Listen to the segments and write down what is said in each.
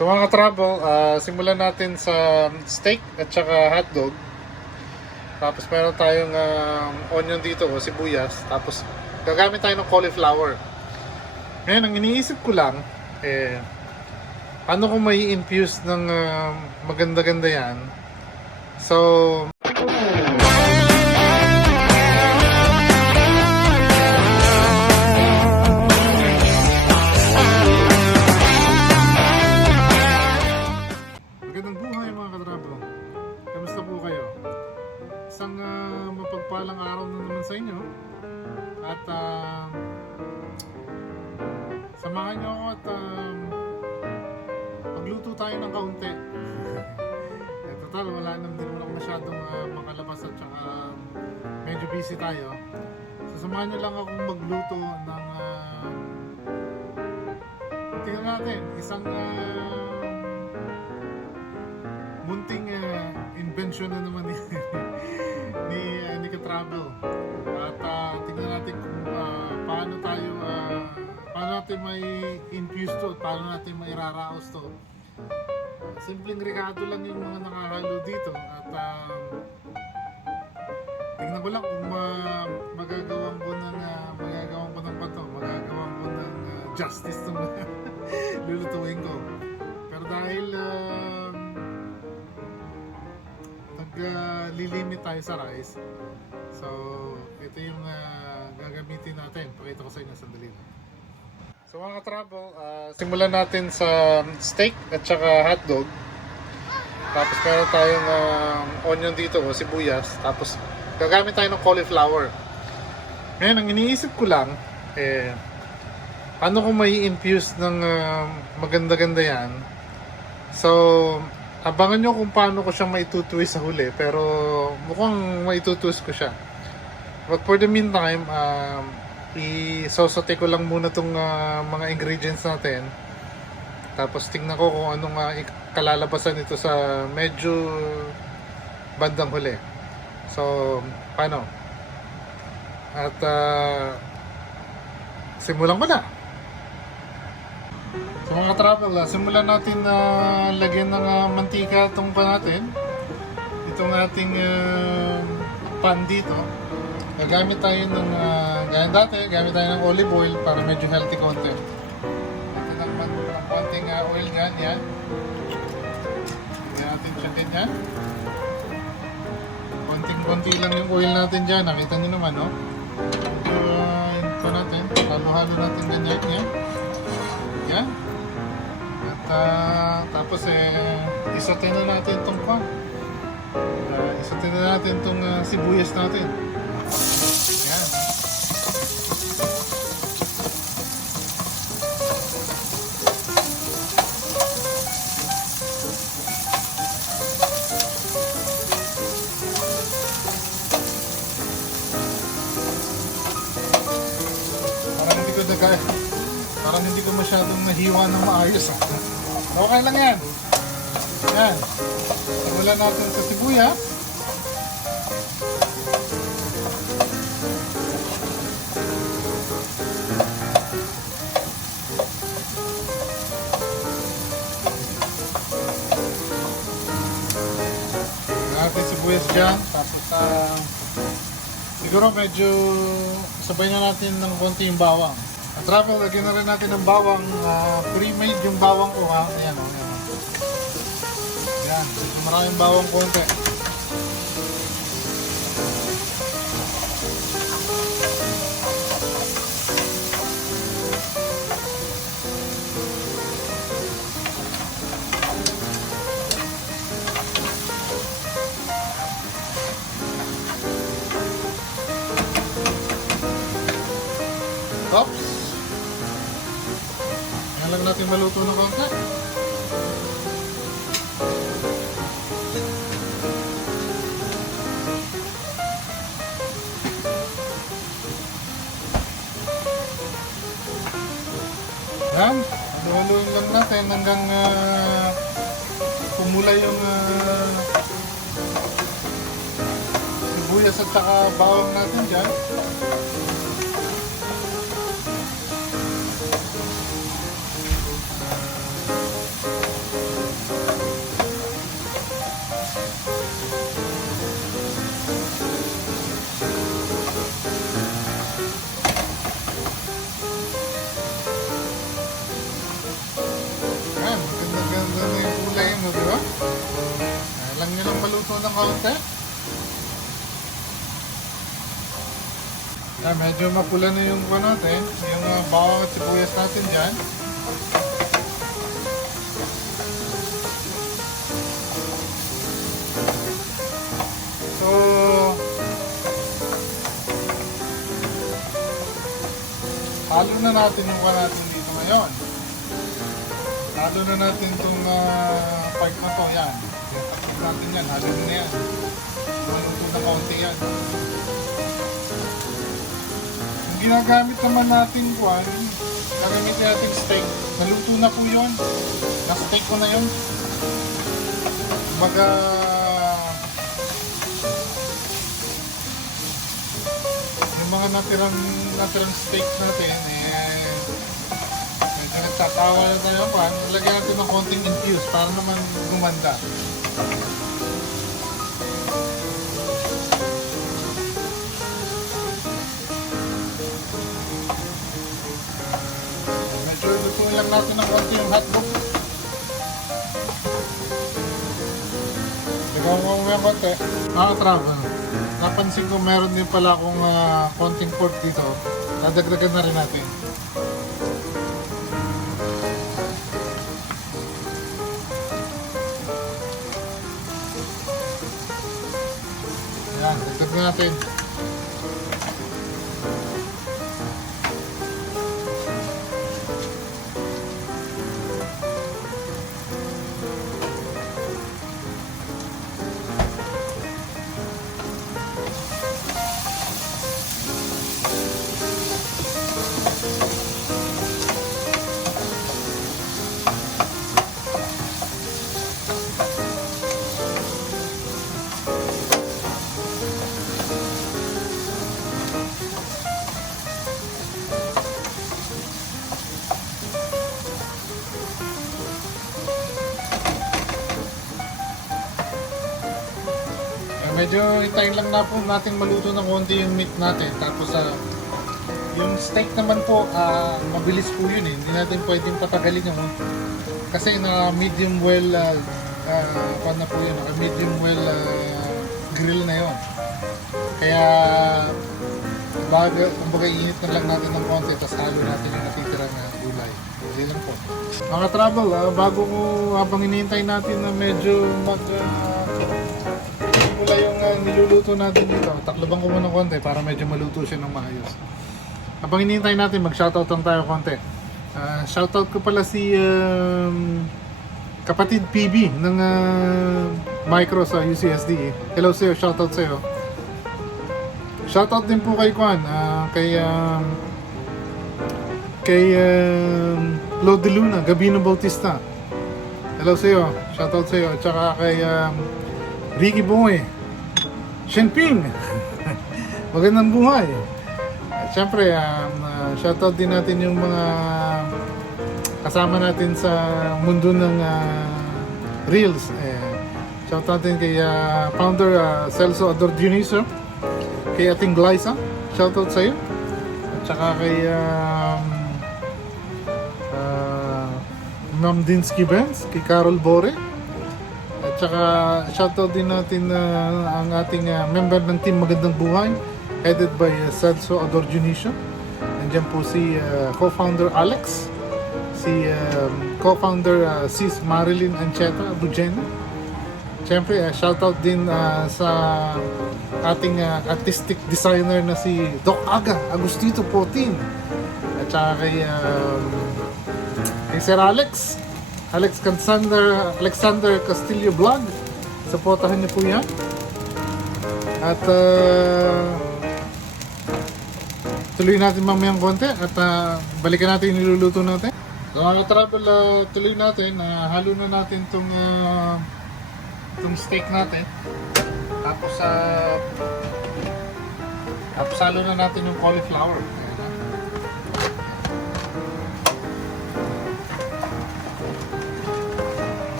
So mga ka-travel, simulan natin sa steak at saka hotdog. Tapos meron tayong onion dito o sibuyas. Tapos gagamit tayo ng cauliflower. Ngayon, ang iniisip ko lang, paano ko may infuse ng maganda-ganda yan? So, magandang buhay mga ka-travel. Kamusta po kayo? Isang mapagpalang araw na naman sa inyo. At samahan nyo ako at magluto tayo ng kaunti. Total, wala naman din naman ako masyadong makalabas at saka medyo busy tayo. So samahan nyo lang akong magluto ng tingnan natin, isang munting invention na naman ni Ka-Travel. At tingnan natin kung paano natin may infuse to, paano natin may raraos to. Simpleng ricado lang yung mga nakahalo dito at tingnan ko lang kung magagawan ko ng justice itong lulutuin ko. Pero dahil naglilimit tayo sa rice, so ito yung gagamitin natin. Pakita ko sa inyo sandali lang. So mga ka-travel, simulan natin sa steak at saka hotdog. Tapos meron tayong onion dito o sibuyas. Tapos gagamit tayo ng cauliflower. Ngayon, ang iniisip ko lang, paano ko may infuse ng maganda-ganda yan? So, abangan nyo kung paano ko siyang maitutwist sa huli. Pero mukhang maitutwist ko siya. But for the meantime, isosote ko lang muna itong mga ingredients natin. Tapos tingnan ko kung anong kalalabasan nito sa medyo bandang huli. So, paano? At simulan ko na. So mga travel, simulan natin na lagyan ng mantika itong pan natin. Itong ating pan dito. Gagamit tayo ng ganyan dati, gamit tayo ng olive oil para medyo healthy konti. Ito naman ng konting oil dyan, yan. Lagyan natin siya ganyan. Konting-konti lang yung oil natin dyan, nakita nyo naman, no? Medyo ito natin, halo-halo natin ganyan, yan. Yan. At tapos isatin na natin itong pan. Isatin na natin itong sibuyas natin. Yan. Parang hindi ko masyadong nahiwa ng maayos. Okay lang yan. Yan. Simulan natin sa sibuyas. Natin sibuyas dyan. Tapos siguro medyo sabay na natin ng konti yung bawang. At travel, lagyan na rin natin ng bawang. Pre-made yung bawang ko, ha. Ayan, o. Ayan. So, maraming bawang konti. Oops! Ayan lang natin maluto ng konti. Ayan, haluin lang natin hanggang pumula yung sibuyas at saka bawang natin dyan. kulay yun, di ba? Lang nyo lang maluto ng kaunti. Medyo mapula na yung natin, yung bawang at sibuyas natin dyan. So, halo na natin yung natin dito ngayon. Halo na natin itong part na to, yan. Tapos natin yan, halo na yan. Maluto na kaunti yan. Yung ginagamit naman natin kuwan, gagamitin natin steak. Naluto na po yun. Na-steak ko na yun. Yung mga natirang steak natin, medyo nagtatawa na tayo pa. Lagyan natin ng konting infuse para naman gumanda. Medyo lutuin lang natin ng konti yung hotdog. Ikaw mo yung konti. Travel. Napansin ko meron din pala akong konting pork dito. Dadagdagan na rin natin. Ayan, dagdag natin. Medyo hintayin lang na po natin maluto ng konti yung meat natin. Tapos yung steak naman po, mabilis po yun eh. Hindi natin pwedeng patagalin yun. Kasi na medium well, na po yun, medium well grill na yun. Kaya, kumbaga init na lang natin ng konti, tapos halo natin yung natitirang gulay. Hindi lang po. Mga travel, bago ko habang hinihintay natin na medyo mula yung niluluto natin dito, taklobang ko muna ng konti para medyo maluto siya ng maayos. Habang hinihintay natin, mag-shoutout lang tayo konti. Shoutout ko pala si kapatid PB ng Micro sa UCSD. Hello sa'yo, shoutout sa'yo. Shoutout din po kay Kwan, kay Lo De Luna, Gabino Bautista. Hello sa'yo, shoutout sa'yo. At saka kay Ricky Boy, Shenping, magandang buhay. At syempre, shoutout din natin yung mga kasama natin sa mundo ng Reels. Shoutout din kay founder Celso Ador Dioniso, kay ating Glyza, shoutout sa'yo. At saka kay Ma'am Dinsky Benz, kay Carol Bore. At saka shoutout din natin ang ating member ng Team Magandang Buhay, headed by Celso Ador Dioniso. Nandiyan po si co-founder Alex, si co-founder Sis Marilyn Ancheta Bujena. Siyempre, shoutout din sa ating artistic designer na si Doc Aga Agustito Potin. At saka kay Sir Alex Alexander Castillo Vlog. Supportahan niyo po yan. At tuloy natin mamayang konti at balikan natin yung niluluto natin. So mga travel, tuloy natin. Halo na natin itong steak natin. Tapos halo na natin yung cauliflower.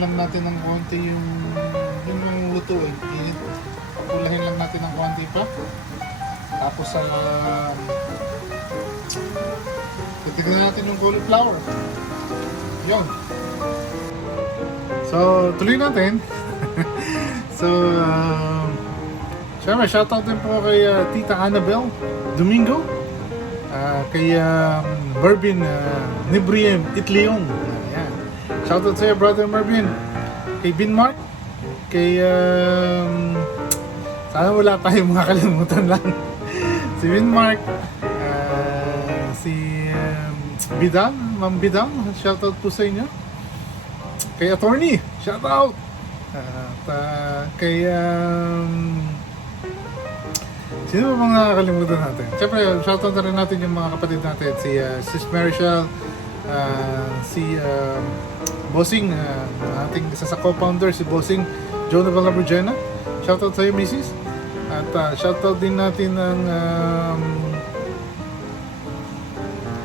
lang natin ng konti yung luto eh. Papulahin lang natin ng konti pa. Tapos titignan natin yung cauliflower. Yun. So, tuloy natin. So, syempre, shoutout din po kay Tita Annabel Domingo. Kay Mervin Nibriem Itleong. Ayan. Shoutout sa'yo, Brother Mervin. Kay Binmark. Kay sana wala tayong mga kalimutan lang. Si Binmark. Si Bidal. Ma'am Bidal. Shoutout po sa inyo. Kay Attorney. Shoutout. Kay sino ba mga nakakalimutan natin? Siyempre, shoutout na rin natin yung mga kapatid natin. Si Sis Marichelle, si Bossing, ating isa sa co-founder, si Bossing Jonah Valabrugena. Shoutout sa iyo, Mrs. At shoutout din natin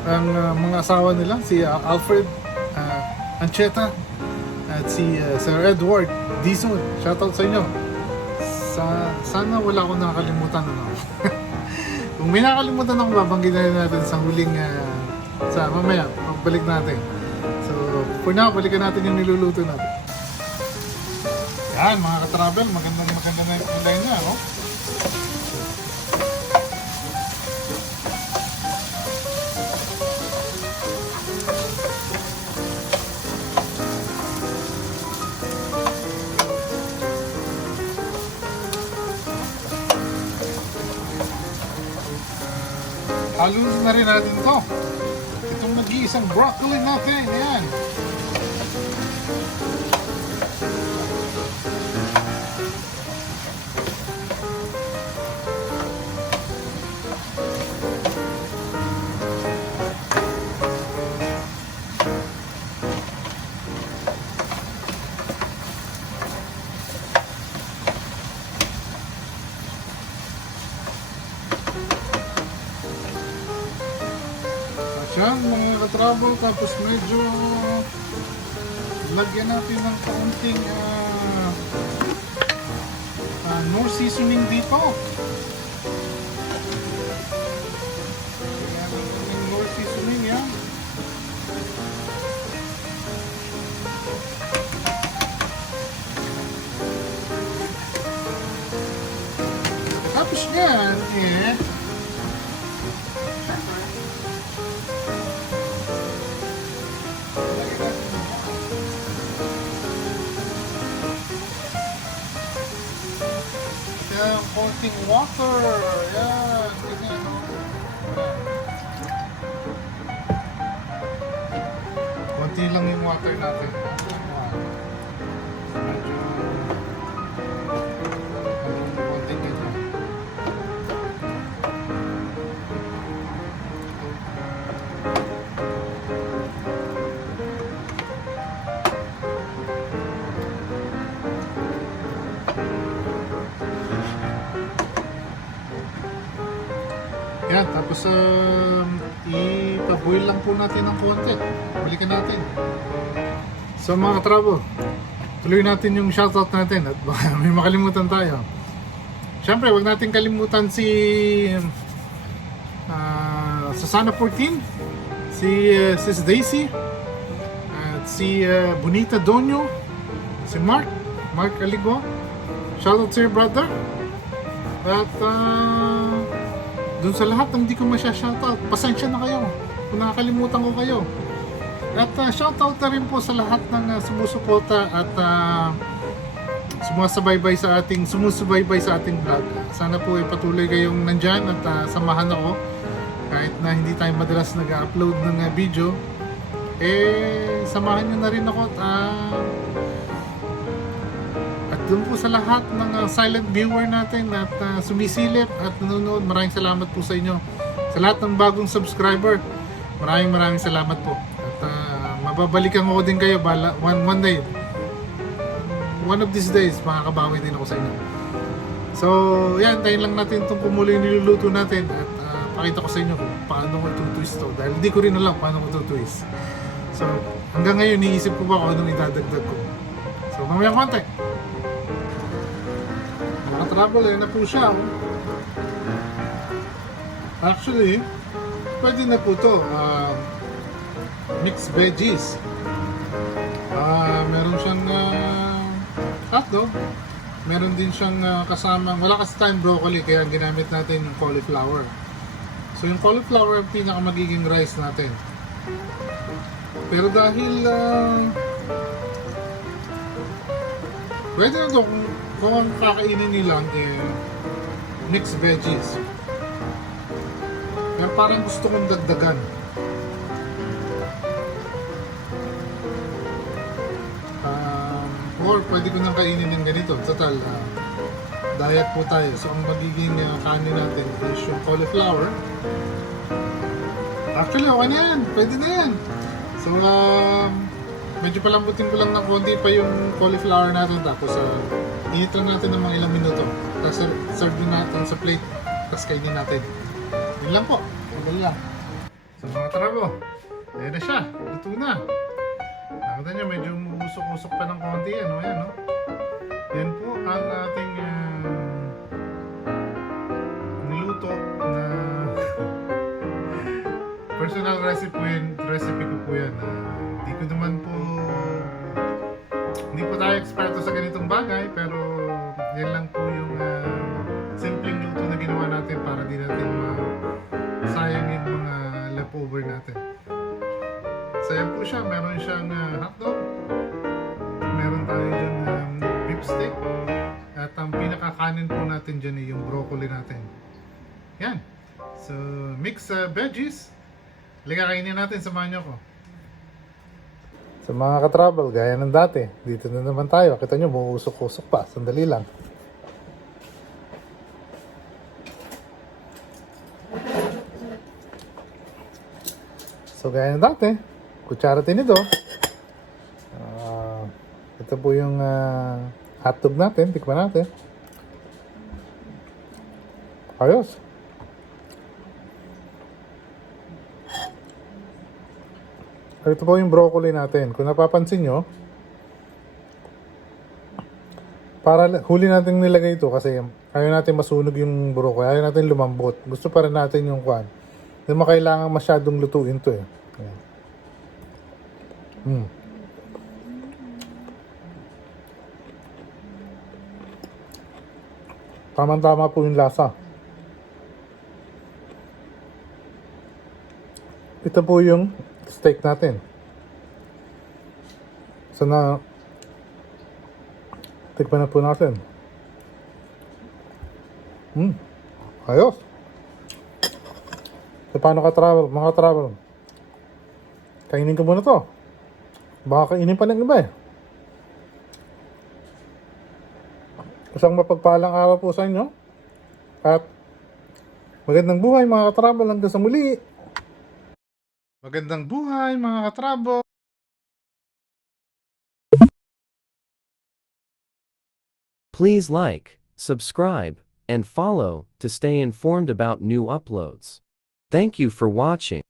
ang mga asawa nila, si Alfred Ancheta at si Sir Edward Dizon. Shoutout sa inyo. Sana wala akong nakakalimutan. Kung may nakakalimutan ako, babanggitin natin sa huling sa mamaya, magbalik natin. So, for now, balikan natin yung niluluto natin. Yan, mga ka-travel, maganda na yung kulay niya, no? Halusin na rin natin ito. Itong nag-iisang broccoli natin. Ayan. Yan, mga ka-travel, tapos medyo lagyan natin ng kaunting Knorr seasoning dito. Lagyan natin ng Knorr seasoning, yan. Tapos yan, konting water. Yan. Ganyan, no? Konti lang yung water natin. Medyo konting ganyan. Yan, tapos ipaboil lang po natin ng konti. Balikan natin. So mga katrabo, tuloy natin yung shoutout natin at baka may makalimutan tayo. Siyempre, wag natin kalimutan si Susana 14, si Sis Daisy, at si Bonita Donyo, si Mark Aligua. Shoutout sa iyo, brother. At dun sa lahat ng hindi ko masya-shoutout, pasensya na kayo kung nakakalimutan ko kayo. At shoutout na rin po sa lahat ng sumusuporta at sumusubaybay sa ating vlog. Sana po patuloy kayong nandyan at samahan ako kahit na hindi tayo madalas nag-upload ng video. Samahan nyo na rin ako at dun po sa lahat ng silent viewer natin at sumisilip at nanonood, maraming salamat po sa inyo. Sa lahat ng bagong subscriber, maraming salamat po. At mababalikan ko din kayo one day. One of these days, makakabawi din ako sa inyo. So, yan, tayo lang natin itong pumuli yung niluluto natin at pakita ko sa inyo kung paano ko ito-twist to. Dahil hindi ko rin alam paano ko ito-twist. So, hanggang ngayon, niisip ko ba kung anong idadagdag ko. mamaya konti. Mga ka-travel, yan na po siya. Oh. Actually, pwede na po to. Mixed veggies. Meron siyang hotdog. Meron din siyang kasamang, wala kasi tayong broccoli, kaya ginamit natin yung cauliflower. So yung cauliflower ang pinaka magiging rice natin. Pero dahil pwede na to kung ang kakainin nilang mixed veggies. Pero parang gusto kong dagdagan. Or pwede ko nang kainin ng ganito. Total, diet po tayo. So ang magiging kanin natin is yung cauliflower. Actually, okay na yan. Pwede na yan. So, medyo palambutin ko lang ng konti pa yung cauliflower natin. Tapos, init lang natin ng mga ilang minuto. Tapos, serve natin sa plate. Tapos, kainin natin. Yun lang po. Madali lang. So, mga trabo, ayan na siya. Luto na. Nakita nyo, medyo usok-usok pa ng konti. Ano, yan, no? Yan po ang ating niluto na personal recipe ko po yan. Hindi ko naman po, hindi po tayo eksperto sa ganitong bagay, pero yan lang po yung simpleng luto na ginawa natin para di natin sayang yung mga leftover natin. So yan po siya, meron siyang hotdog, meron tayo dyan beef steak, at ang pinakakanin po natin dyan ay yung broccoli natin. Yan. So mix veggies. Halika, kainin natin, samahan niyo ko. So mga ka-travel, gaya ng dati, dito na naman tayo. Kita nyo, muusok-usok pa. Sandali lang. So gaya ng dati, kutsara tinidor. Ito po yung hotdog natin. Tikman natin. Ayos. Ito po yung broccoli natin. Kung napapansin nyo, para huli natin nilagay ito kasi ayaw natin masunog yung broccoli. Ayaw natin lumambot. Gusto pa rin natin yung kwan. Hindi mo kailangan masyadong lutuin to eh. Tama-tama po yung lasa. Ito po yung steak natin. So na tikman na po natin. Ayos. So paano ka-travel? Mga travel, kainin ko muna to. Baka kainin pa ng iba eh. Isang mapagpalang araw po sa inyo. At magandang buhay mga ka-travel hanggang sa muli. Magandang buhay mga ka-travel. Please like, subscribe, and follow to stay informed about new uploads. Thank you for watching.